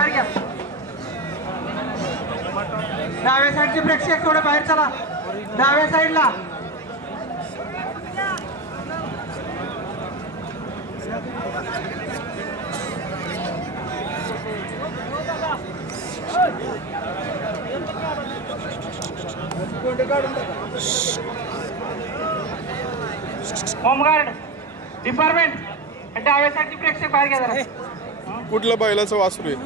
बाहेर घ्या. डाव्या साईडचे प्रेक्षक थोडे बाहेर चला. डाव्या साईडला होमगार्ड डिपार्टमेंट डाव्या साईडचे प्रेक्षक बाहेर घ्या जरा. कुठल्या बैलाचं वासरू आहे?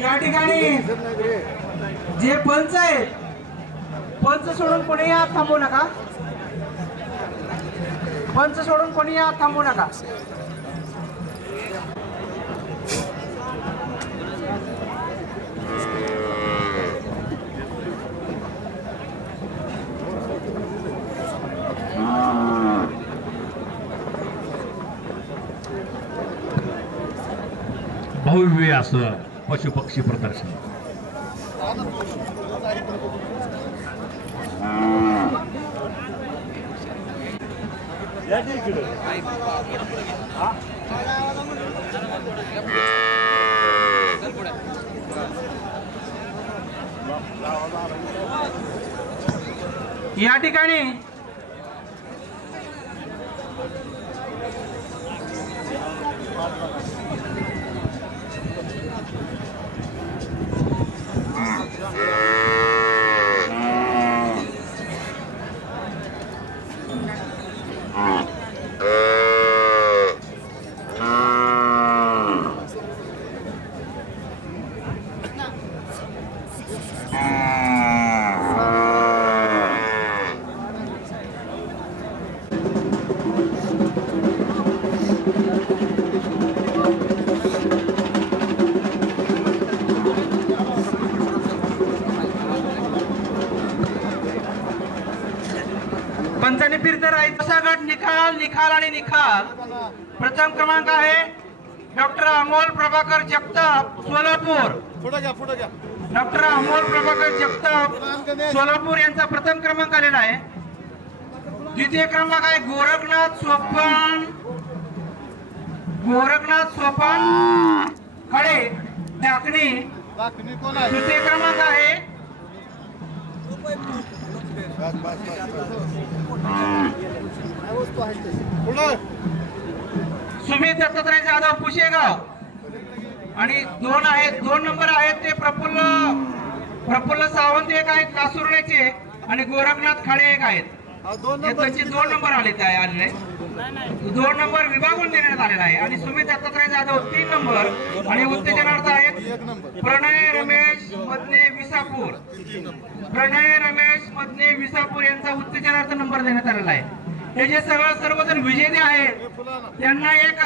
या ठिकाणी जे पंच आहेत, पंच सोडून कोणी या थांबू नका. पंच सोडून कोणी या थांबू नका. भव्य असं पशुपक्षी प्रदर्शन. या ठिकाणी पंचाने फिरते राहायचं. असा गट निकाल निकाल आणि निकाल. प्रथम क्रमांक आहे डॉक्टर अमोल प्रभाकर जगताप सोलापूर. डॉक्टर अमोल प्रभाकर जगताप सोलापूर यांचा प्रथम क्रमांक आलेला आहे. द्वितीय क्रमांक आहे गोरखनाथ सोपान खडे टाकणी. तृतीय क्रमांक आहे सुमित दत्तात्रय जाधव पुशेगाव. आणि दोन नंबर आहेत ते प्रफुल्ल सावंत एक आहेत कासुर्ण्याचे आणि गोरखनाथ खाडे एक आहेत. त्यांचे 2 नंबर आलेले. 2 नंबर विभागून देण्यात आलेला आहे. आणि सुमित दत्तात्रय जाधव 3 नंबर आणि उत्तेजनार्थ आहेत प्रणय रमेश मदने विसापूर. प्रणय रमेश मदने विसापूर यांचा उत्तेजनार्थ नंबर देण्यात आलेला आहे. हे जे सर्वजण विजेते आहेत त्यांना एक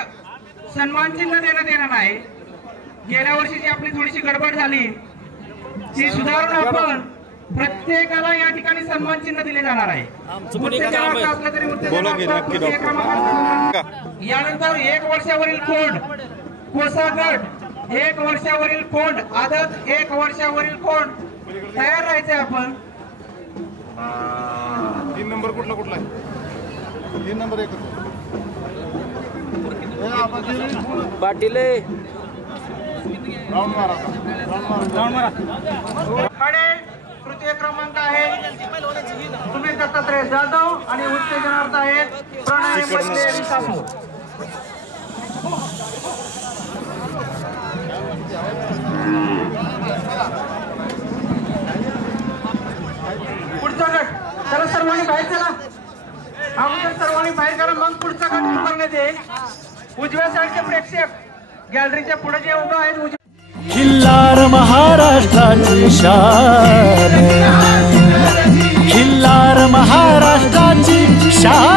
सन्मान चिन्ह देण्यात येणार आहे. गेल्या वर्षीची आपली थोडीशी गडबड झाली ती सुधारून आपण प्रत्येकाला या ठिकाणी सन्मान चिन्ह दिले जाणार आहे. यानंतर 1 वर्षावरील कोंड कोसा गट 1 वर्षावरील कोंड आदत 1 वर्षावरील कोंड तयार राहायचे आपण. 3 नंबर कुठला आहे? 3 नंबर 1 पाटील खडे. तृतीय क्रमांक आहे सुमित दत्तात्रय जाधव आणि उत्तेजनार्थ आहे प्रणय मदने विसापूर. पुढचा गट चला सर्वांनी बाहेर चला. अगोदर सर्वांनी बाहेर करा मग पुढचा गट करण्यात येईल. उजव्या साईडचे प्रेक्षक गॅलरीच्या पुढे जे उभा आहेत खिल्लार महाराष्ट्राची शान, खिल्लार महाराष्ट्राची शान.